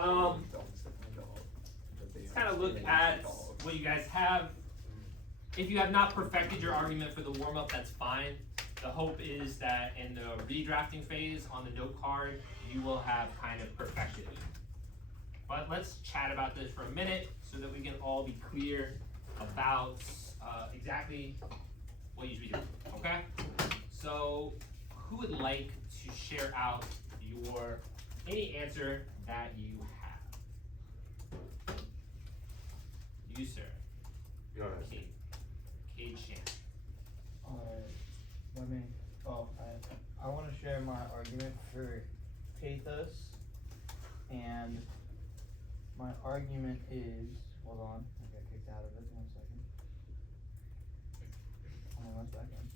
Let's kind of look at what you guys have. If you have not perfected your argument for the warm-up, that's fine. The hope is that in the redrafting phase on the note card, you will have kind of perfected it. But let's chat about this for a minute so that we can all be clear about exactly what you should be doing, okay? So who would like to share out any answer that you have? You, sir. Cade Shannon. I want to share my argument for pathos, and my argument is, hold on, I got kicked out of it, 1 second. Hold on 1 second.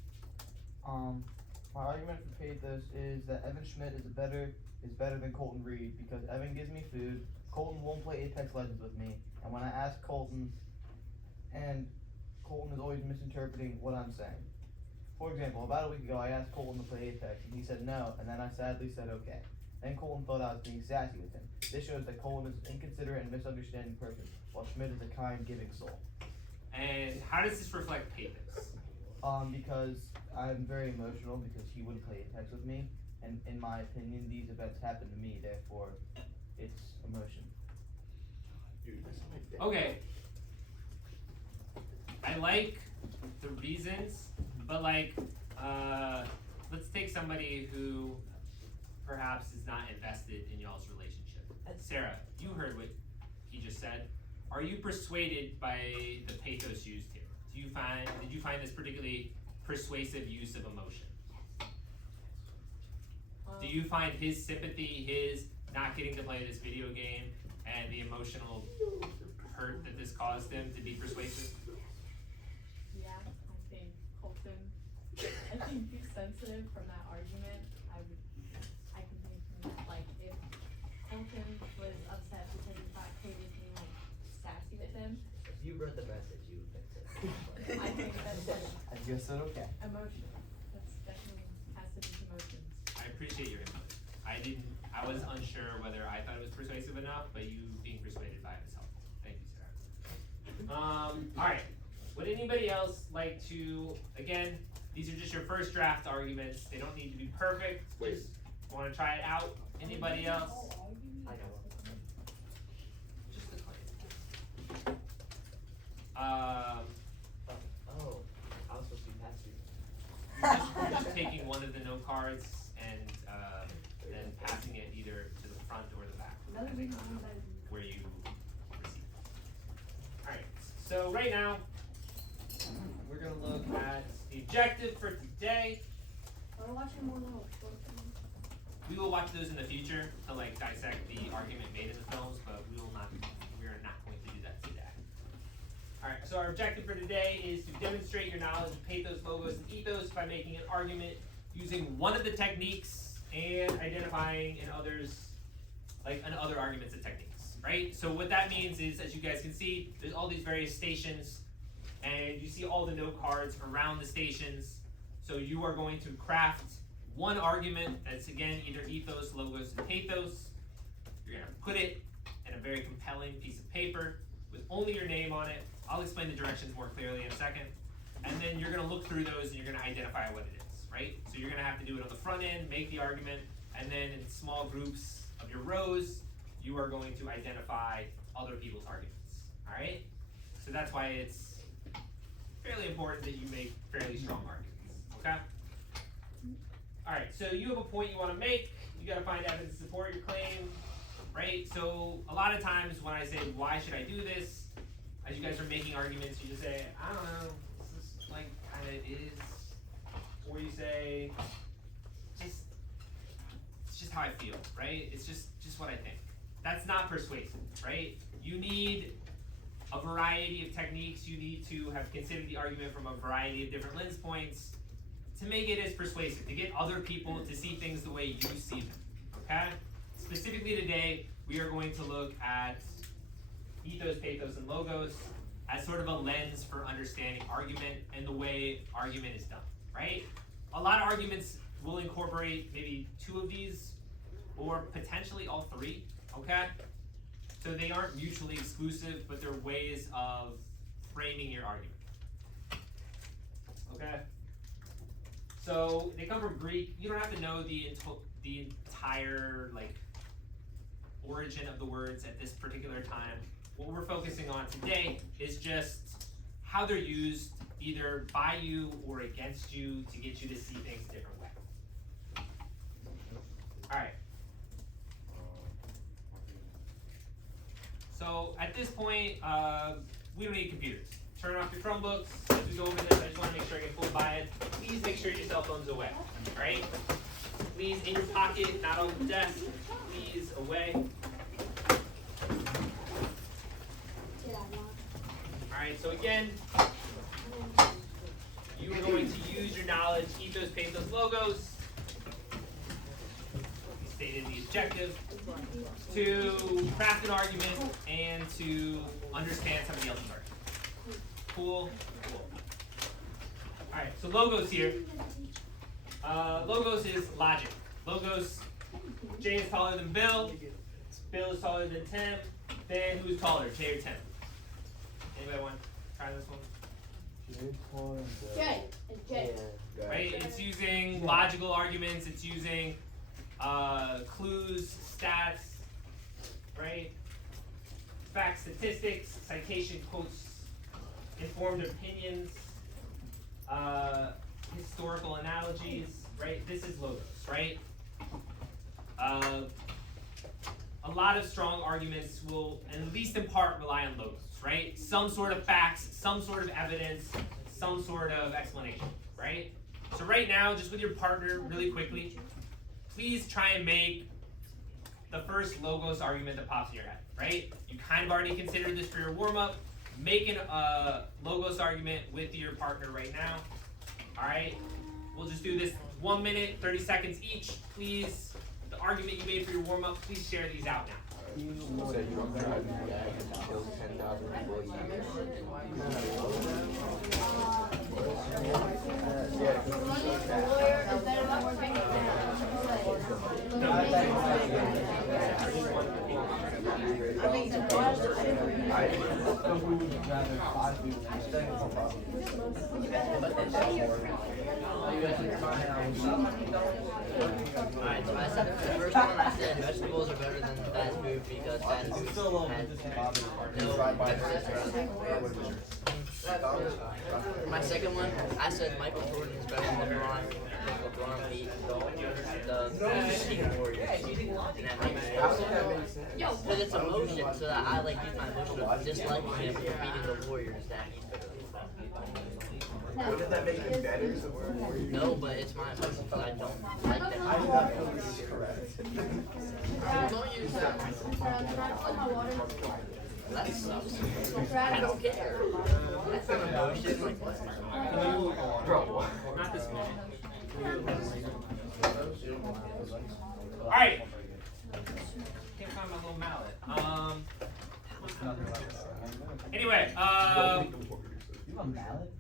My argument for pathos is that Evan Schmidt is better than Colton Reed, because Evan gives me food, Colton won't play Apex Legends with me, and when I ask Colton is always misinterpreting what I'm saying. For example, about a week ago I asked Colton to play Apex, and he said no, and then I sadly said okay. Then Colton thought I was being sassy with him. This shows that Colton is an inconsiderate and misunderstanding person, while Schmidt is a kind, giving soul. And how does this reflect pathos? Because I'm very emotional because he wouldn't play Apex with me, and in my opinion, these events happened to me, therefore, it's emotion. Okay. I like the reasons, but let's take somebody who perhaps is not invested in y'all's relationship. Sarah, you heard what he just said. Are you persuaded by the pathos used here? Did you find this particularly persuasive use of emotion? Do you find his sympathy, his not getting to play this video game, and the emotional hurt that this caused him to be persuasive? Yeah, I think Colton, he's sensitive from that argument. I can think from that, like, if Colton was upset because he thought Kay was being, like, sassy with him, If you read the message, you would fix it. I think that's like I just said okay. emotion. That's definitely has to be emotions. I appreciate your input. I was unsure whether I thought it was persuasive enough, but you being persuaded by it is helpful. Thank you, Sarah. Alright. Would anybody else like to, again, these are just your first draft arguments. They don't need to be perfect. Wait. Just want to try it out. Anybody else? I know. Just the claim. Oh, I was supposed to be past you. You're just taking one of the note cards and then passing it either to the front or the back, depending on where you receive it. Alright, so right now, we're going to look at the objective for today. We're watching more little short films. We will watch those in the future to dissect the argument made in the films, but we are not going to do that today. Alright, so our objective for today is to demonstrate your knowledge of pathos, logos, and ethos by making an argument using one of the techniques and identifying in others, in other arguments and techniques, right? So what that means is, as you guys can see, there's all these various stations, and you see all the note cards around the stations. So you are going to craft one argument that's, again, either ethos, logos, and pathos. You're gonna put it in a very compelling piece of paper with only your name on it. I'll explain the directions more clearly in a second. And then you're gonna look through those and you're gonna identify what it is, right? So you're gonna have to do it on the front end, make the argument, and then in small groups of your rows, you are going to identify other people's arguments, all right? So that's why it's fairly important that you make fairly strong arguments, okay? All right, so you have a point you wanna make, you gotta find evidence to support your claim, right? So a lot of times when I say, why should I do this? As you guys are making arguments, you just say, I don't know, this is kinda is. Or you say, it's just how I feel, right? It's just what I think. That's not persuasive, right? You need a variety of techniques. You need to have considered the argument from a variety of different lens points to make it as persuasive, to get other people to see things the way you see them, okay? Specifically today, we are going to look at ethos, pathos, and logos as sort of a lens for understanding argument and the way argument is done, right? A lot of arguments will incorporate maybe two of these or potentially all three, okay? So they aren't mutually exclusive, but they're ways of framing your argument. Okay? So they come from Greek. You don't have to know the entire like origin of the words at this particular time. What we're focusing on today is just how they're used either by you or against you to get you to see things a different way. Alright. So at this point, we don't need computers. Turn off your Chromebooks. As we go over this, I just want to make sure I get full buy-in. Please make sure your cell phone's away. Alright? Please in your pocket, not on the desk. Please away. Alright, so again, you are going to use your knowledge, ethos, pathos, logos. We stated the objective to craft an argument and to understand somebody else's argument. Cool? Cool. Alright, so logos here. Logos is logic. Logos, Jay is taller than Bill. Bill is taller than Tim. Then who's taller, Jay or Tim? Anybody want to try this one? Jay. It's Jay. Right? It's using logical arguments. It's using clues, stats, right? Facts, statistics, citation, quotes, informed opinions, historical analogies, right? This is logos, right? A lot of strong arguments will, at least in part, rely on logos, right? Some sort of facts, some sort of evidence, some sort of explanation, right? So right now, just with your partner, really quickly, please try and make the first logos argument that pops in your head, right? You kind of already considered this for your warm-up. Make a logos argument with your partner right now, all right? We'll just do this 1 minute, 30 seconds each. Please, the argument you made for your warm-up, please share these out now. You said you don't try to kill 10,000 employees. Alright, so I said the first one I said vegetables are better than fast food because fast food has no emphasis. My second one, I said Michael Jordan is better than LeBron beat the Chicago Warriors. And that makes sense. Because it's emotion, so that I like use my emotion of disliking him for beating the Warriors. That he's better than Wouldn't that make him better? No, but it's my emotion because I don't like that. I do not feel this is correct. Don't use that. That sucks. I don't care. That's an emotion. Like, what? Bro, Not this one. Alright. Can't find my little mallet. Anyway, You have a mallet?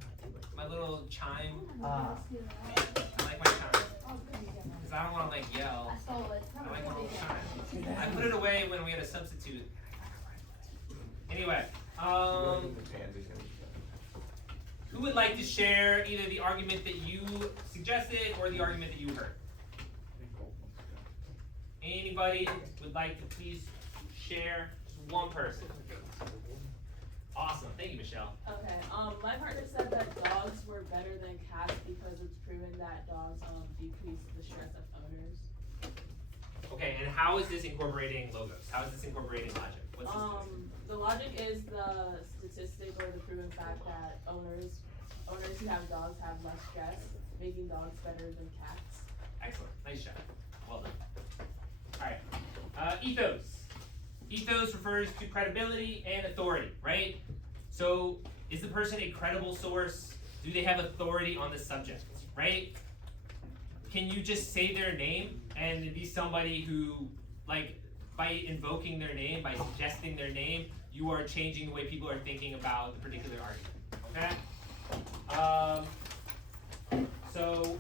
my little chime. Ah. I like my chime. Because I don't want to like yell. I like my little chime. I put it away when we had a substitute. Anyway, who would like to share either the argument that you suggested or the argument that you heard? Anybody would like to please share? Just one person. Awesome. Thank you, Michelle. Okay, my partner said that dogs were better than cats because it's proven that dogs decrease the stress of owners. Okay, and how is this incorporating logos? How is this incorporating logic? What's this doing? The logic is the statistic or the proven fact that owners who have dogs have less stress, making dogs better than cats. Excellent. Nice job. Well done. Alright. Ethos. Ethos refers to credibility and authority, right? So, is the person a credible source? Do they have authority on the subject, right? Can you just say their name and be somebody who, like, by invoking their name, by suggesting their name, you are changing the way people are thinking about the particular argument, okay? So,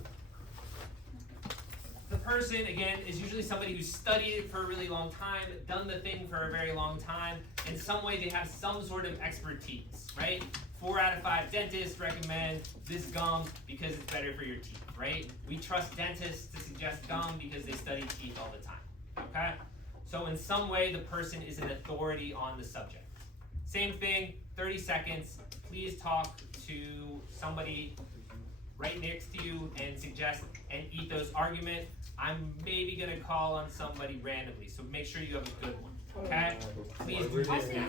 the person, again, is usually somebody who's studied it for a really long time, done the thing for a very long time. In some way, they have some sort of expertise, right? 4 out of 5 dentists recommend this gum because it's better for your teeth, right? We trust dentists to suggest gum because they study teeth all the time, okay? So in some way, the person is an authority on the subject. Same thing, 30 seconds. Please talk to somebody right next to you and suggest an ethos argument. I'm maybe gonna call on somebody randomly, so make sure you have a good one, okay? Please do this now.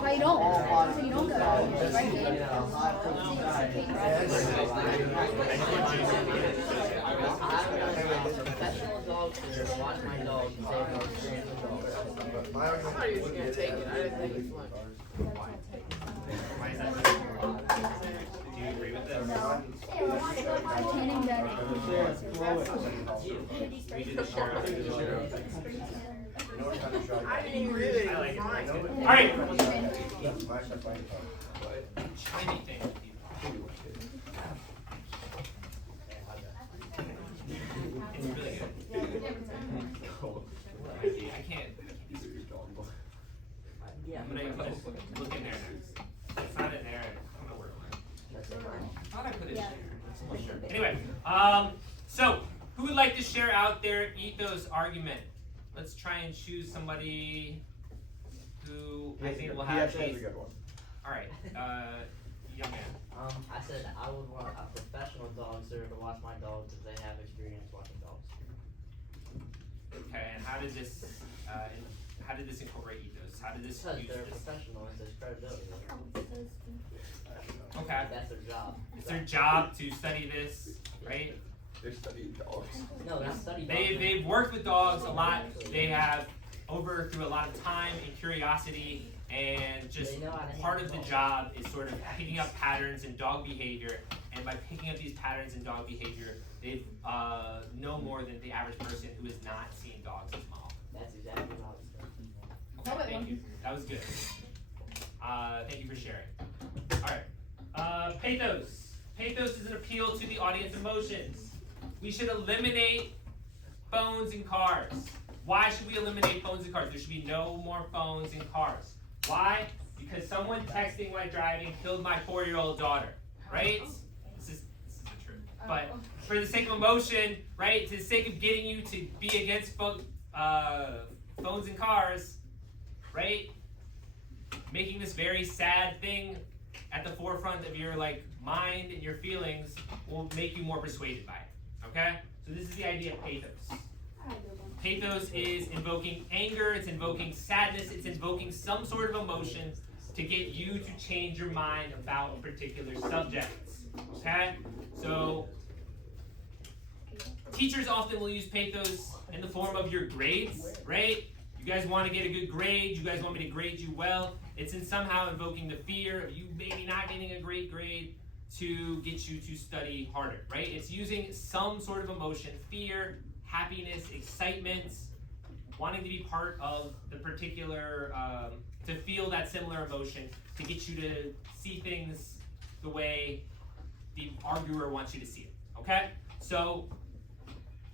Why you don't? So you don't go right in. Professional dog sitter, watch my dog, and say no experience with dogs. I thought he was gonna take it, I didn't think he was. Why is that? Do you agree with this? Pretending that We did the share. I didn't even read it. I like it. Fine. All right. Shiny thing. It's really good. I can't. Yeah. I'm gonna look in there next. It's not in there. I don't know where it went. I thought I put it in there. Anyway, so who would like to share out their ethos argument? Let's try and choose somebody who I think will have these. All right, young man. I said I would want a professional dog sitter to watch my dogs if they have experience watching dogs. Okay, and how did this incorporate ethos? How did this Because use they're this? professional and there's credibility. Okay, That's their job. it's their job to study this, right? They're studying dogs. No, they're not studying dogs. They've worked with dogs a lot. They have through a lot of time and curiosity, and just They know how to part of the handle job is sort of picking up patterns in dog behavior. And by picking up these patterns in dog behavior, they know more than the average person who has not seen dogs as small. That's exactly how it's done. Okay, thank you. That was good. Thank you for sharing. All right. Pathos. Pathos is an appeal to the audience emotions. We should eliminate phones in cars. Why should we eliminate phones in cars? There should be no more phones in cars. Why? Because someone texting while driving killed my 4-year-old daughter, right? This is the truth. But for the sake of emotion, right? To the sake of getting you to be against phones in cars, right? Making this very sad thing at the forefront of your mind and your feelings will make you more persuaded by it. Okay? So this is the idea of pathos. Pathos is invoking anger, it's invoking sadness, it's invoking some sort of emotion to get you to change your mind about particular subjects. Okay? So teachers often will use pathos in the form of your grades, right? You guys want to get a good grade, you guys want me to grade you well. It's in somehow invoking the fear of you maybe not getting a great grade to get you to study harder, right? It's using some sort of emotion, fear, happiness, excitement, wanting to be part of the particular, to feel that similar emotion, to get you to see things the way the arguer wants you to see it, okay? So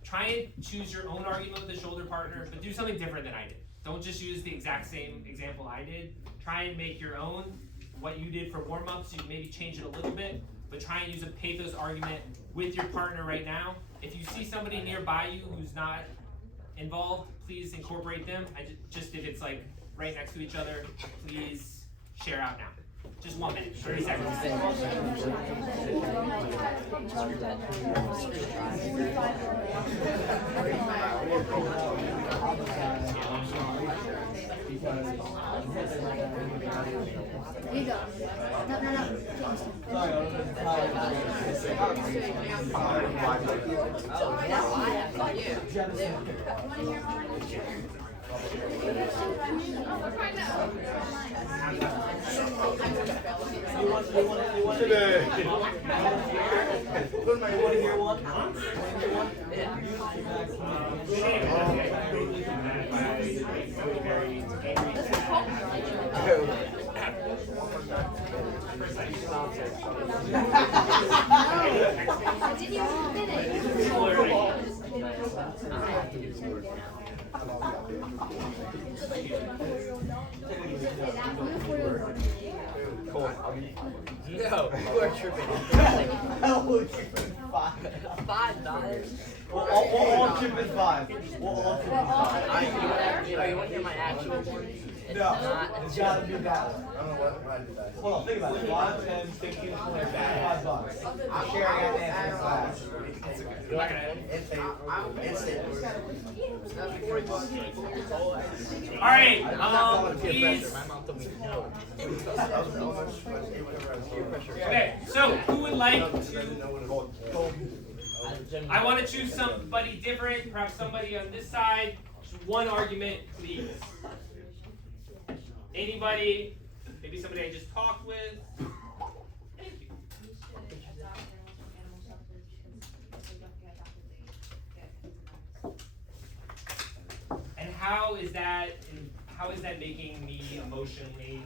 try and choose your own argument with the shoulder partner, but do something different than I did. Don't just use the exact same example I did. Try and make your own, what you did for warm-ups. You can maybe change it a little bit, but try and use a pathos argument with your partner right now. If you see somebody nearby you who's not involved, please incorporate them. Just if it's right next to each other, please share out now. Just 1 minute, 30 seconds. Here you go. No. Today. You want to hear one? I didn't even No, you are tripping. Hell, we'll keep it five. $5? We'll all chip in five. We'll all chip in five. You want to hear my actual one? It's No, not. it's gotta be that one. Hold on, think about it. 5, 10, 15, 20, $5. I'm sharing out the answer class. You're not gonna edit? All right. Peer Please. pressure. My mom told me no. Okay. So who would like to? I want to choose somebody different. Perhaps somebody on this side. Just one argument, please. Anybody? Maybe somebody I just talked with. Thank you. And how is that making me emotionally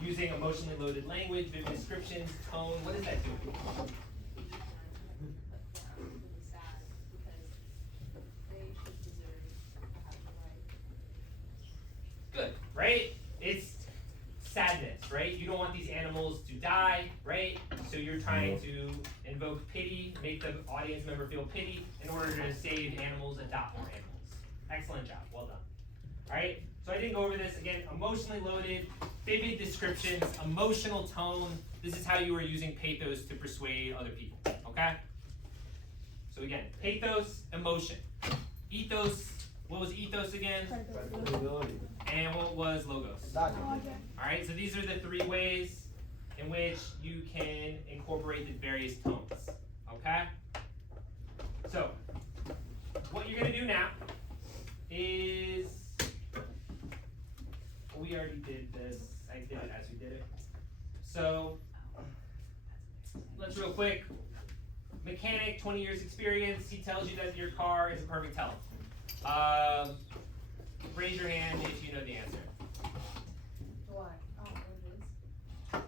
using emotionally loaded language, vivid descriptions, tone? What is that doing? Good, right? It's sadness, right? You don't want these animals to die, right? So you're trying to invoke pity, make the audience member feel pity in order to save animals, adopt more animals. Excellent job, well done. All right, so I didn't go over this again. Emotionally loaded, vivid descriptions, emotional tone. This is how you are using pathos to persuade other people, okay? So again, pathos, emotion. Ethos, what was ethos again? And what was logos? Logic. All right, so these are the three ways in which you can incorporate the various tones, okay? So, what you're gonna do now is, we already did this, I did it as we did it. So, let's real quick. Mechanic, 20 years experience, he tells you that your car is a perfect health. Raise your hand if you know the answer. Why? Oh, it is.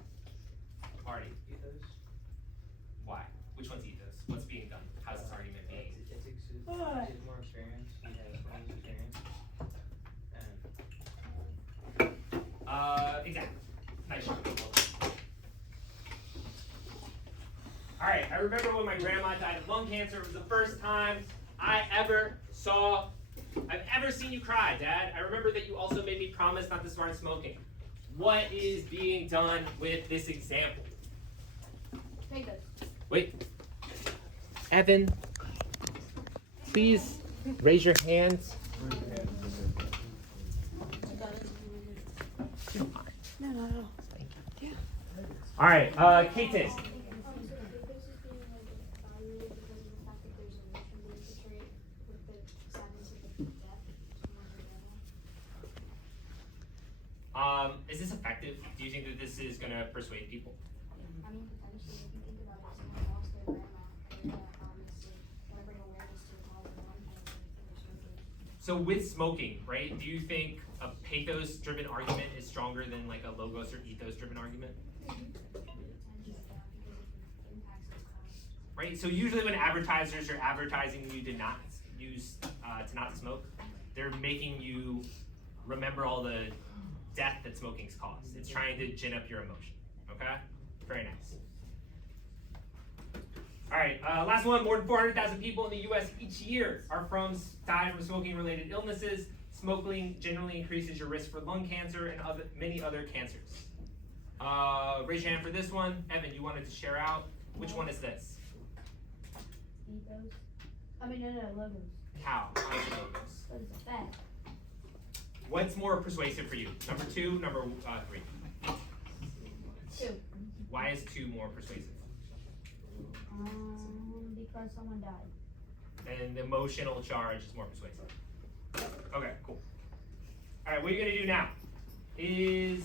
Marty. Why? Which one's ethos? What's being done? How's this argument being? More experience. He has 20 years experience. Exactly. Nice shot. Well done. Alright, I remember when my grandma died of lung cancer. It was the first time I've ever seen you cry, Dad. I remember that you also made me promise not to start smoking. What is being done with this example? Take this. Wait. Evan, please raise your hands. No. All right, Katis. Is this effective? Do you think that this is going to persuade people? I mean, potentially, if you think about it, someone lost their grandma, and obviously, want to bring awareness to the cause of lung cancer for smoking. So with smoking, right, do you think a pathos-driven argument is stronger than like a logos or ethos-driven argument? Right, so usually when advertisers are advertising you to not use, to not smoke, they're making you remember all the death that smoking's caused. It's trying to gin up your emotion, okay? Very nice. All right, last one. More than 400,000 people in the U.S. each year die from smoking-related illnesses. Smoking generally increases your risk for lung cancer and many other cancers. Raise your hand for this one. Evan, you wanted to share out. Which one is this? Ethos. I mean, no, logos. How? How is it logos? But it's a fact. What's more persuasive for you? Number 2, number 3? 2. Why is 2 more persuasive? Because someone died. And the emotional charge is more persuasive. Okay, cool. Alright, what you're gonna do now is,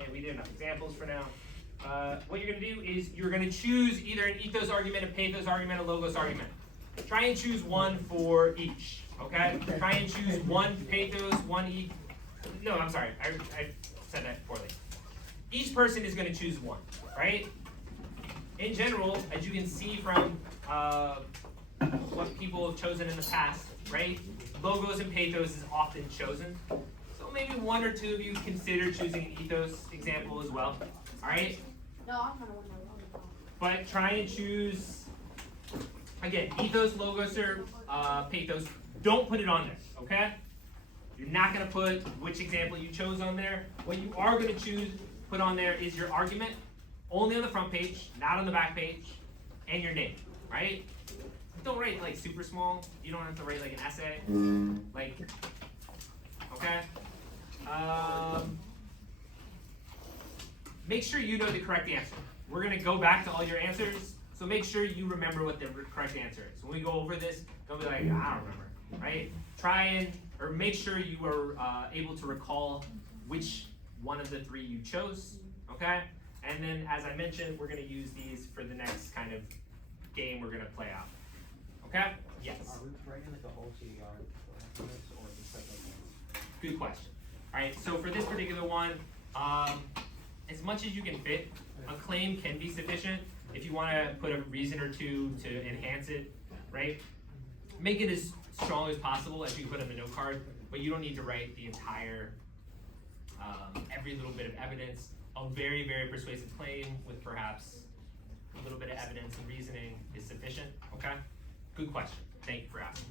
and we did enough examples for now. What you're gonna do is you're gonna choose either an ethos argument, a pathos argument, a logos argument. Try and choose one for each, okay? Try and choose one pathos, no, I'm sorry, I said that poorly. Each person is gonna choose one, right? In general, as you can see from what people have chosen in the past, right? Logos and pathos is often chosen. So maybe one or two of you consider choosing an ethos example as well, alright? No, I'm not one of those. But try and choose, again, ethos, logos, or pathos. Don't put it on there, okay? You're not gonna put which example you chose on there. What you are gonna put on there is your argument, only on the front page, not on the back page, and your name, right? Don't write like super small. You don't have to write like an essay, like, okay? Make sure you know the correct answer. We're gonna go back to all your answers, so make sure you remember what the correct answer is. When we go over this, don't be like, I don't remember, right? Or make sure you are able to recall which one of the three you chose, okay? And then, as I mentioned, we're gonna use these for the next kind of game we're gonna play out. Okay? Yes. Are we writing like a whole CDR or just like Good question. Alright, so for this particular one, as much as you can fit, a claim can be sufficient. If you want to put a reason or two to enhance it, right? Make it as strong as possible as you put on the note card, but you don't need to write the entire, every little bit of evidence. A very, very persuasive claim with perhaps a little bit of evidence and reasoning is sufficient, okay? Good question. Thank you for asking.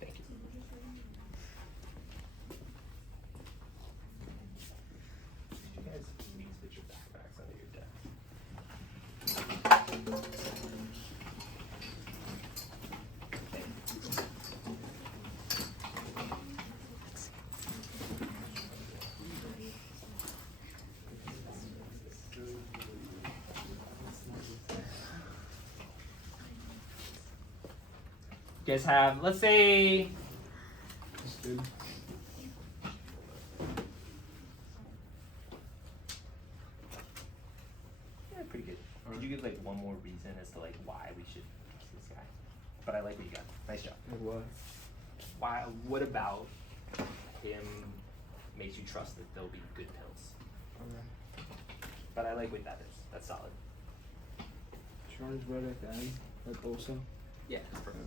Thank you. You guys please put your backpacks under your desk. You guys have, let's say, yeah, pretty good. Could you give like one more reason as to like why we should trust this guy? But I like what you got. Nice job. Like what? Why? What about him makes you trust that they'll be good pills? Okay. But I like what that is. That's solid. Charge right at the end, like also. Yeah, that's perfect.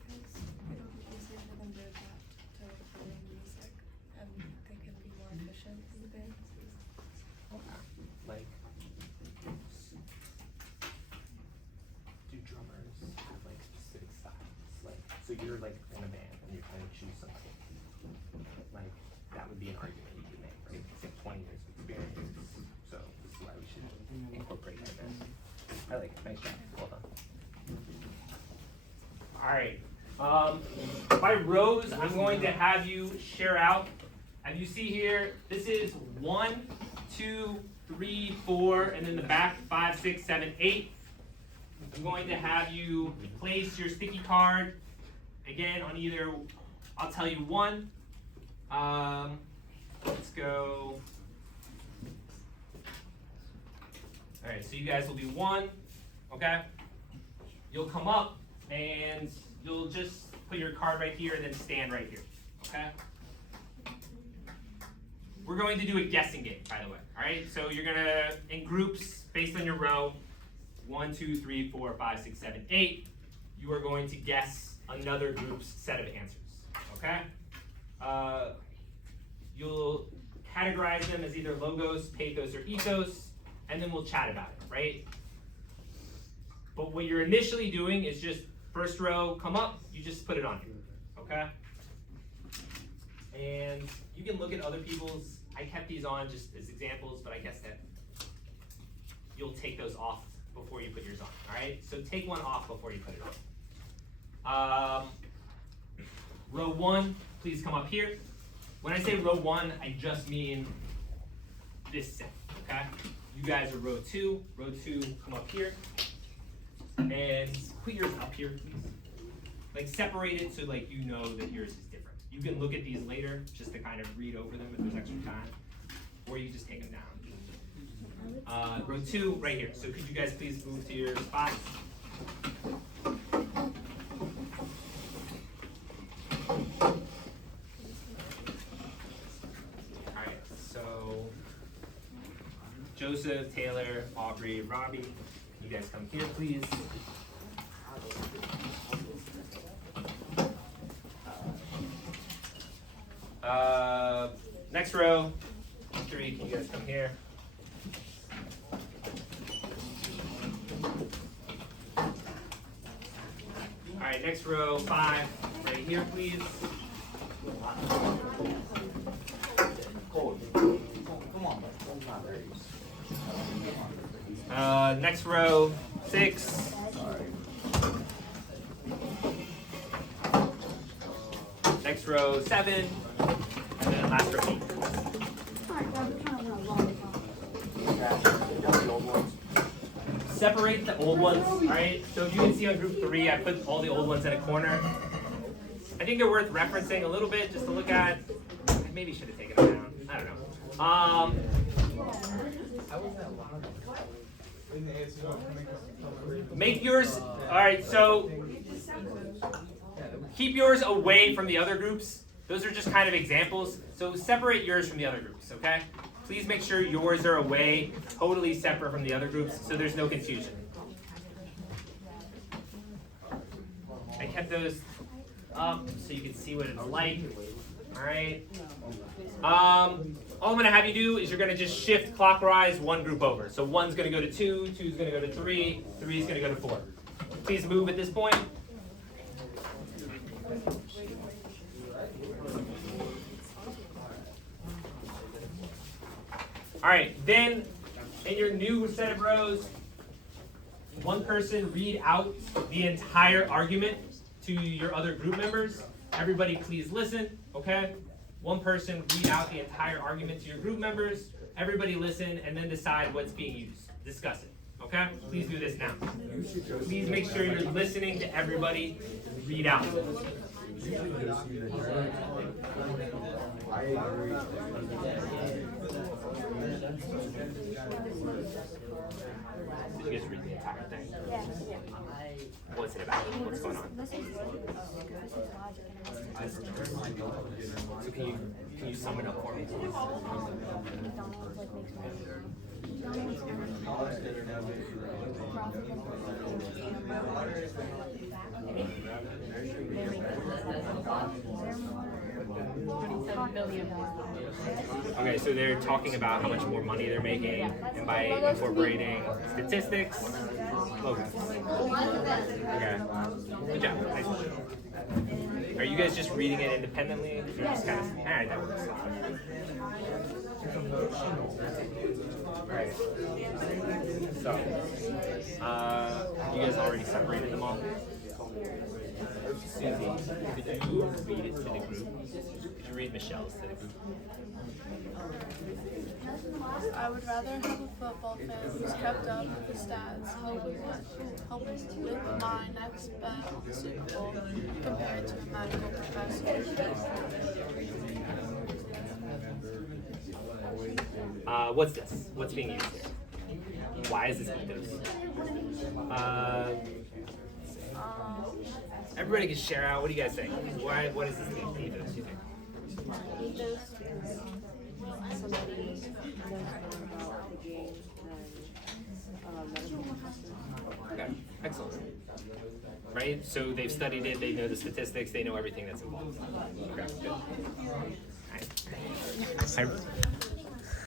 Because it'll be easier for them to adapt to recording music, and they can be more efficient in the band. Like, do drummers have like specific styles? Like, so you're like in a band and you're trying to choose something. Like, that would be an argument you could make, right? It's like 20 years of experience, so this is why we should incorporate that in. I like it. Nice job. Well done. Alright. By rows, I'm going to have you share out. As you see here, this is 1, 2, 3, 4, and then the back 5, 6, 7, 8. I'm going to have you place your sticky card again on either. I'll tell you 1. Let's go. All right, so you guys will be 1. Okay. You'll come up and you'll just put your card right here and then stand right here. Okay. We're going to do a guessing game, by the way. All right. So you're gonna, in groups based on your row, 1, 2, 3, 4, 5, 6, 7, 8. You are going to guess another group's set of answers. Okay. you'll categorize them as either logos, pathos, or ethos, and then we'll chat about it, right? But what you're initially doing is just first row, come up, you just put it on here, okay? And you can look at other people's, I kept these on just as examples, but I guess that you'll take those off before you put yours on, all right? So take one off before you put it on. Row 1, please come up here. When I say row 1, I just mean this set, okay? You guys are row 2. Row 2, come up here. And put yours up here, please. Like separate it so like you know that yours is different. You can look at these later just to kind of read over them if there's extra time. Or you can just take them down. Row 2, right here. So could you guys please move to your spots? Alright, so Joseph, Taylor, Aubrey, Robbie, you guys come here, please. Next row, 3, can you guys come here? Alright, next row, 5, right here, please. Next row, 6. Next row, 7. And then last row, 8. Separate the old ones, alright? So if you can see on group 3, I put all the old ones in a corner. I think they're worth referencing a little bit just to look at. I maybe should have taken them down. I don't know. Make yours, alright, so keep yours away from the other groups. Those are just kind of examples. So separate yours from the other groups, okay? Please make sure yours are away, totally separate from the other groups, so there's no confusion. I kept those up so you can see what it's like. Alright. All I'm gonna have you do is you're gonna just shift clockwise one group over. So 1's gonna go to 2, 2's gonna go to 3, 3's gonna go to 4. Please move at this point. Alright, then in your new set of rows, one person read out the entire argument to your other group members. Everybody please listen, okay? One person read out the entire argument to your group members. Everybody listen and then decide what's being used. Discuss it, okay? Please do this now. Please make sure you're listening to everybody read out. Did you guys read the entire thing? Yeah. What's it about? What's going on? So can you sum it up for me? Okay, so they're talking about how much more money they're making, and by incorporating statistics, logos. Okay, good job. Nice one. Are you guys just reading it independently? You're just kind of, alright, that works. Alright. So, you guys already separated them all? Susie, could you read it to the group? Could you read Michelle's to the group? I would rather have a football fan who's kept up with the stats, helping with my next bet on the Super Bowl, compared to a medical professor. What's this? What's being used here? Why is this ethos? Everybody can share out. What do you guys think? What is this ethos, you think? Ethos is somebody knows more about the game than medical professor. Okay, excellent. Right? So they've studied it, they know the statistics, they know everything that's involved. Okay, good. I